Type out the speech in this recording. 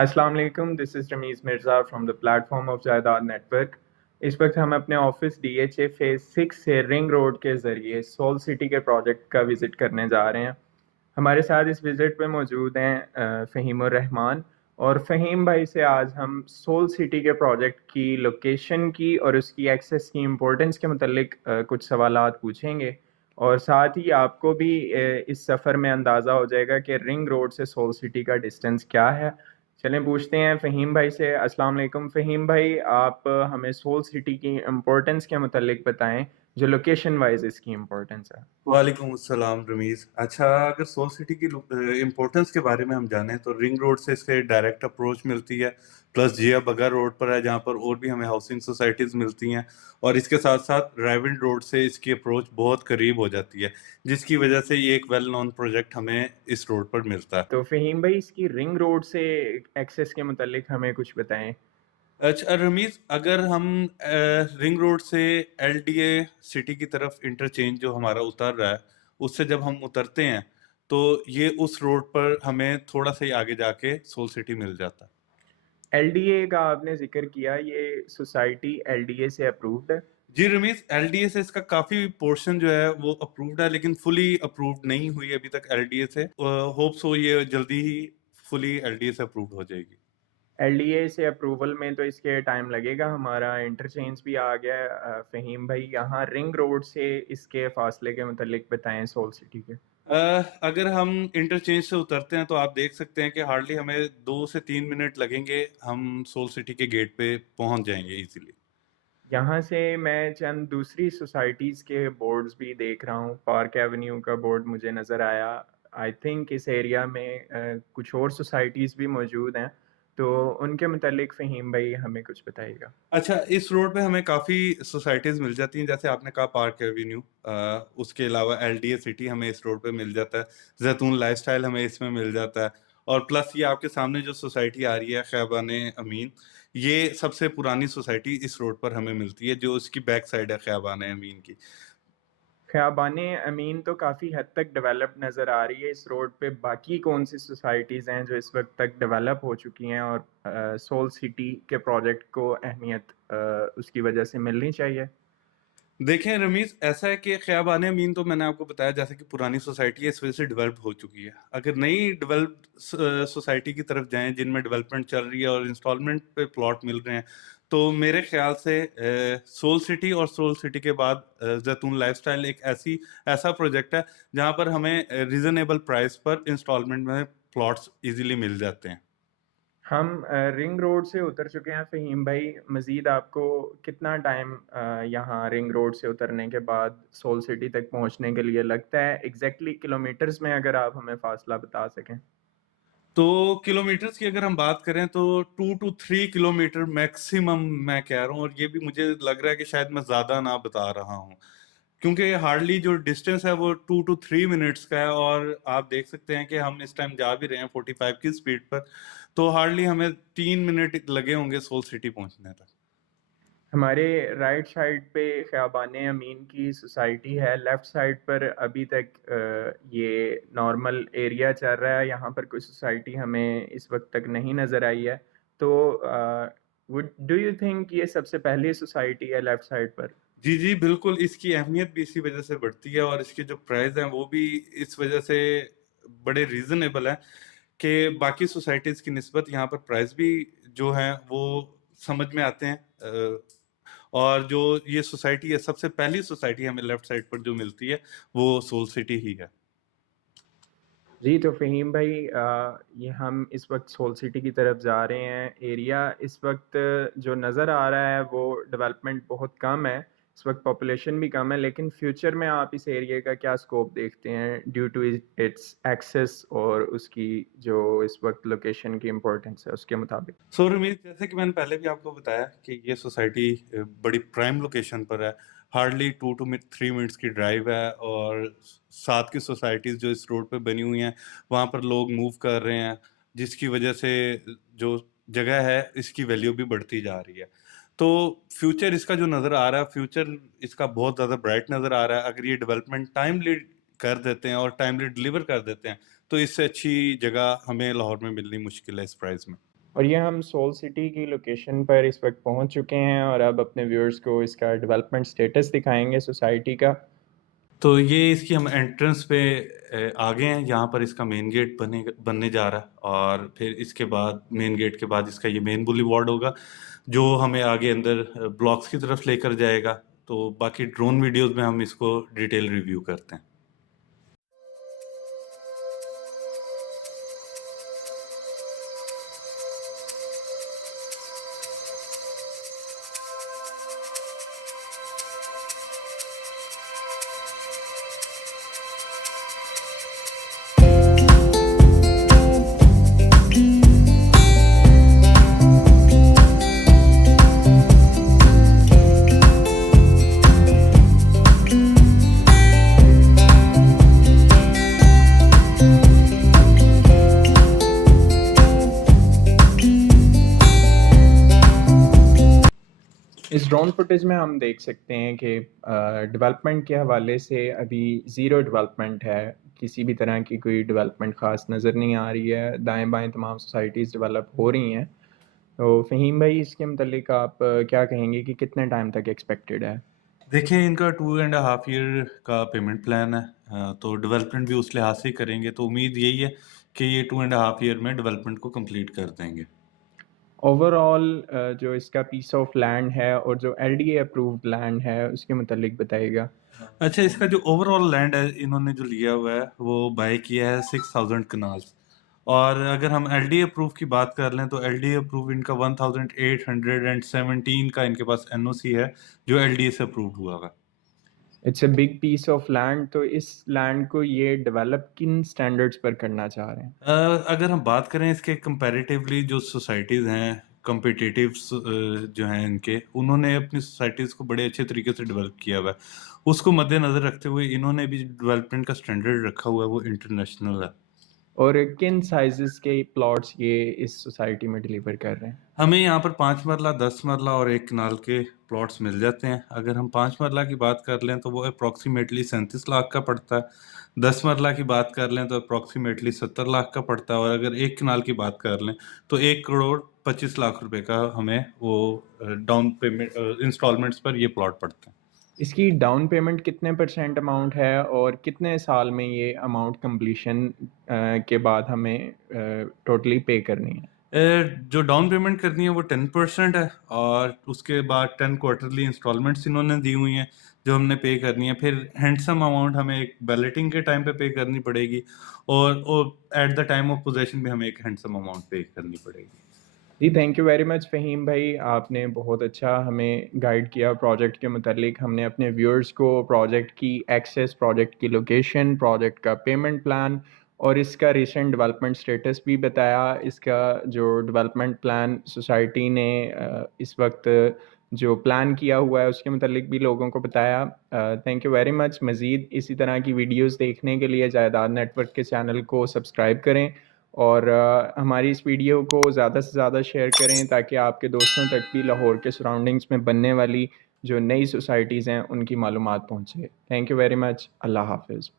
अस्सलाम वालेकुम, this is Rameez Mirza from the platform of Jaidad network. इस वक्त हम अपने ऑफिस डीएचए फेज़ 6 से रिंग रोड के ज़रिए सोल सिटी के प्रोजेक्ट का विज़िट करने जा रहे हैं। हमारे साथ इस विज़िट पे मौजूद हैं फ़हीमुर रहमान। और फ़हीम भाई से आज हम सोल सिटी के प्रोजेक्ट की लोकेशन की और उसकी एक्सेस की इम्पोर्टेंस के मुतल्लिक कुछ सवालात पूछेंगे। और साथ ही आपको भी इस सफ़र में अंदाज़ा हो जाएगा कि रिंग रोड से सोल सिटी का डिस्टेंस क्या है। चलें पूछते हैं फ़हीम भाई से। अस्सलाम वालेकुम फ़हीम भाई, आप हमें सोल सिटी की इम्पोर्टेंस के मुतल्लिक बताएं, जो लोकेशन वाइज इसकी इम्पोर्टेंस है। वालेकुम अस्सलाम रमीज़। अच्छा, अगर सोल सिटी की इम्पोर्टेंस के बारे में हम जानें तो रिंग रोड से इसके डायरेक्ट अप्रोच मिलती है। प्लस जिया बगर रोड पर है जहाँ पर और भी हमें हाउसिंग सोसाइटीज़ मिलती हैं। और इसके साथ-साथ रायविंड रोड से इसकी अप्रोच बहुत करीब हो जाती है, जिसकी वजह से ये एक वेल नोन प्रोजेक्ट हमें इस रोड पर मिलता है। तो फ़हीम भाई, इसकी रिंग रोड से एक्सेस के मुतल्लिक हमें कुछ बताएं। अच्छा रमीज़, अगर हम रिंग रोड से एलडीए सिटी की तरफ इंटरचेंज जो हमारा उतर रहा है, उससे जब हम उतरते हैं, तो ये उस रोड पर हमें थोड़ा सा ही आगे जाके सोल सिटी मिल जाता है। एलडीए का आपने जिक्र किया, ये सोसाइटी एलडीए से अप्रूव्ड है? जी रमीज़, एलडीए से इसका काफ़ी पोर्शन जो है वो अप्रूव्ड है, लेकिन फुली अप्रूव्ड नहीं हुई अभी तक एलडीए से। होप सो ये जल्दी ही फुली एलडीए से अप्रूव्ड हो जाएगी। एलडीए से अप्रूवल में तो इसके टाइम लगेगा। हमारा इंटरचेंज भी आ गया है। फ़हीम भाई, यहाँ रिंग रोड से इसके फासले के मुतल्लिक बताएं सोल सिटी के। अगर हम इंटरचेंज से उतरते हैं तो आप देख सकते हैं कि हार्डली हमें 2 से 3 मिनट लगेंगे, हम सोल सिटी के गेट पे पहुंच जाएंगे इजीली। यहाँ से मैं चंद दूसरी सोसाइटीज़ के बोर्ड्स भी देख रहा हूँ। पार्क एवेन्यू का बोर्ड मुझे नज़र आया। आई थिंक इस एरिया में कुछ और सोसाइटीज़ भी मौजूद हैं, तो उनके मुतल्लिक फ़हीम भाई हमें कुछ बताइएगा। अच्छा, इस रोड पे हमें काफ़ी सोसाइटीज़ मिल जाती हैं, जैसे आपने कहा पार्क एवेन्यू, उसके अलावा एलडीए सिटी हमें इस रोड पे मिल जाता है, ज़ैतून लाइफ़स्टाइल हमें इसमें मिल जाता है। और प्लस ये आपके सामने जो सोसाइटी आ रही है ख़ैबान अमीन, ये सबसे पुरानी सोसाइटी इस रोड पर हमें मिलती है, जो इसकी बैक साइड है ख़ैबान अमीन की। ख़याबान अमीन तो काफ़ी हद तक डेवलप नज़र आ रही है। इस रोड पे बाकी कौन सी सोसाइटीज़ हैं जो इस वक्त तक डेवलप हो चुकी हैं और सोल सिटी के प्रोजेक्ट को अहमियत उसकी वजह से मिलनी चाहिए? देखें रमीज़, ऐसा है कि ख़याबान अमीन तो मैंने आपको बताया जैसे कि पुरानी सोसाइटी है, इस वज़ह से डेवलप हो चुकी है। अगर नई डेवलप्ड सोसाइटी की तरफ जाएँ जिनमें डेवलपमेंट चल रही है और इंस्टॉलमेंट पे प्लॉट मिल रहे हैं, तो मेरे ख़्याल से सोल सिटी और सोल सिटी के बाद ज़ैतून लाइफ़स्टाइल एक ऐसा प्रोजेक्ट है जहाँ पर हमें रीज़नेबल प्राइस पर इंस्टॉलमेंट में प्लॉट्स ईज़िली मिल जाते हैं। हम रिंग रोड से उतर चुके हैं फ़हीम भाई। मज़ीद आपको कितना टाइम यहाँ रिंग रोड से उतरने के बाद सोल सिटी तक पहुँचने के लिए लगता है? एग्ज़ैक्टली किलोमीटर्स में अगर आप हमें फ़ासला बता सकें। तो किलोमीटर्स की अगर हम बात करें तो 2 टू 3 किलोमीटर मैक्सिमम मैं कह रहा हूँ, और ये भी मुझे लग रहा है कि शायद मैं ज़्यादा ना बता रहा हूँ। क्योंकि हार्डली जो डिस्टेंस है वो 2 टू 3 मिनट्स का है, और आप देख सकते हैं कि हम इस टाइम जा भी रहे हैं 45 की स्पीड पर, तो हार्डली हमें 3 मिनट लगे होंगे सोल सिटी पहुँचने तक। हमारे राइट साइड पे ख़याबान अमीन की सोसाइटी है। लेफ़्ट साइड पर अभी तक ये नॉर्मल एरिया चल रहा है। यहाँ पर कोई सोसाइटी हमें इस वक्त तक नहीं नज़र आई है। तो वुड डू यू थिंक ये सबसे पहली सोसाइटी है लेफ़्ट साइड पर? जी, जी, बिल्कुल, इसकी अहमियत भी इसी वज़ह से बढ़ती है, और इसके जो प्राइस हैं वो भी इस वज़ह से बड़े रीज़नेबल हैं कि बाकी सोसाइटीज़ की निस्बत यहाँ पर प्राइस भी जो हैं वो समझ में आते हैं। और जो ये सोसाइटी है, सबसे पहली सोसाइटी हमें लेफ्ट साइड पर जो मिलती है, वो सोल सिटी ही है। जी, तो फ़हीम भाई, ये हम इस वक्त सोल सिटी की तरफ जा रहे हैं। एरिया इस वक्त जो नज़र आ रहा है वो डेवलपमेंट बहुत कम है। इस वक्त पॉपुलेशन भी कम है, लेकिन फ्यूचर में आप इस एरिया का क्या स्कोप देखते हैं ड्यू टू इट्स एक्सेस और उसकी जो इस वक्त लोकेशन की इम्पोर्टेंस है उसके मुताबिक? सो रमीज़, जैसे कि मैंने पहले भी आपको बताया कि ये सोसाइटी बड़ी प्राइम लोकेशन पर है। हार्डली 2 टू 3 मिनट्स की ड्राइव है, और साथ की सोसाइटीज़ जो इस रोड पे बनी हुई हैं, वहाँ पर लोग मूव कर रहे हैं, जिसकी वजह से जो जगह है, इसकी वैल्यू भी बढ़ती जा रही है। तो फ्यूचर इसका जो नज़र आ रहा है, फ्यूचर इसका बहुत ज़्यादा ब्राइट नज़र आ रहा है। अगर ये डेवलपमेंट टाइमली कर देते हैं और टाइमली डिलीवर कर देते हैं, तो इससे अच्छी जगह हमें लाहौर में मिलनी मुश्किल है इस प्राइस में। और ये हम सोल सिटी की लोकेशन पर इस वक्त पहुंच चुके हैं और अब अपने व्यूअर्स को इसका डेवलपमेंट स्टेटस दिखाएंगे सोसाइटी का। तो ये इसकी हम एंट्रेंस पे आ गए हैं। यहाँ पर इसका मेन गेट बनने जा रहा है और फिर इसके बाद मेन गेट के बाद इसका ये मेन बुलीवार्ड होगा जो हमें आगे अंदर ब्लॉक्स की तरफ लेकर जाएगा। तो बाकी ड्रोन वीडियोस में हम इसको डिटेल रिव्यू करते हैं। इस ड्रोन फुटेज में हम देख सकते हैं कि डेवलपमेंट के हवाले से अभी ज़ीरो डेवलपमेंट है। किसी भी तरह की कोई डेवलपमेंट ख़ास नज़र नहीं आ रही है। दाएं बाएं तमाम सोसाइटीज़ डेवलप हो रही हैं। तो फ़हीम भाई, इसके मतलब आप क्या कहेंगे कि कितने टाइम तक एक्सपेक्टेड है? देखिए इनका 2.5 ईयर का पेमेंट प्लान है। तो डेवलपमेंट भी उस लिहाज से ही करेंगे। तो उम्मीद यही है कि ये 2.5 ईयर में डेवलपमेंट को कंप्लीट कर देंगे। ओवरऑल जो इसका पीस ऑफ लैंड है और जो एलडीए अप्रूव्ड लैंड है उसके मतलब बताइएगा। अच्छा, इसका जो ओवरऑल लैंड है इन्होंने जो लिया हुआ है वो बाय किया है 6000 कनाल्स। और अगर हम एलडी अप्रूव की बात कर लें तो एलडी अप्रूव इनका 1817 का इनके पास एनओसी है जो एलडीए से अप्रूव हुआ हुआ। It's a big piece of land. तो इस लैंड को ये डेवलप किन स्टैंडर्ड्स पर करना चाह रहे हैं? अगर हम बात करें इसके कंपैरेटिवली जो सोसाइटीज़ हैं कॉम्पिटिटिव जो हैं इनके उन्होंने अपनी सोसाइटीज़ को बड़े अच्छे तरीके से डेवलप किया हुआ है। उसको मद्देनज़र रखते हुए इन्होंने भी डेवलपमेंट का स्टैंडर्ड रखा हुआ है वो इंटरनेशनल है। और किन साइजेस के प्लॉट्स ये इस सोसाइटी में डिलीवर कर रहे हैं? हमें यहाँ पर 5 मरला, 10 मरला और 1 कनाल के प्लॉट्स मिल जाते हैं। अगर हम 5 मरला की बात कर लें तो वो अप्रॉक्सिमेटली 37 लाख का पड़ता है। 10 मरला की बात कर लें तो अप्रॉक्सिमेटली 70 लाख का पड़ता है और अगर 1 कनाल की बात कर लें तो 1 करोड़ 25 लाख रुपए का हमें वो डाउन पेमेंट इंस्टॉलमेंट्स पर ये प्लॉट पड़ता है। इसकी डाउन पेमेंट कितने परसेंट अमाउंट है और कितने साल में ये अमाउंट कंप्लीशन के बाद हमें टोटली पे करनी है? जो डाउन पेमेंट करनी है वो 10% है और उसके बाद 10 क्वार्टरली इंस्टॉलमेंट्स इन्होंने दी हुई हैं जो हमने पे करनी है। फिर हैंडसम अमाउंट हमें एक बैलेटिंग के टाइम पे करनी पड़ेगी और at the time of possession भी हमें एक हैंडसम अमाउंट पे करनी पड़ेगी। जी, thank you very much Faheem भाई। आपने बहुत अच्छा हमें गाइड किया प्रोजेक्ट के मुतालिक। हमने अपने व्यूअर्स को प्रोजेक्ट की एक्सेस, प्रोजेक्ट की लोकेशन, प्रोजेक्ट का पेमेंट प्लान और इसका रिसेंट डेवलपमेंट स्टेटस भी बताया। इसका जो डेवलपमेंट प्लान सोसाइटी ने इस वक्त जो प्लान किया हुआ है उसके मुतालिक भी लोगों को बताया। Thank you very much. मज़ीद इसी तरह की वीडियोज़ देखने के लिए जायदाद नेटवर्क के चैनल को सब्सक्राइब करें और हमारी इस वीडियो को ज़्यादा से ज़्यादा शेयर करें ताकि आपके दोस्तों तक भी लाहौर के सराउंडिंग्स में बनने वाली जो नई सोसाइटीज़ हैं उनकी मालूमात पहुँचे। Thank you very much. अल्लाह हाफ़िज़।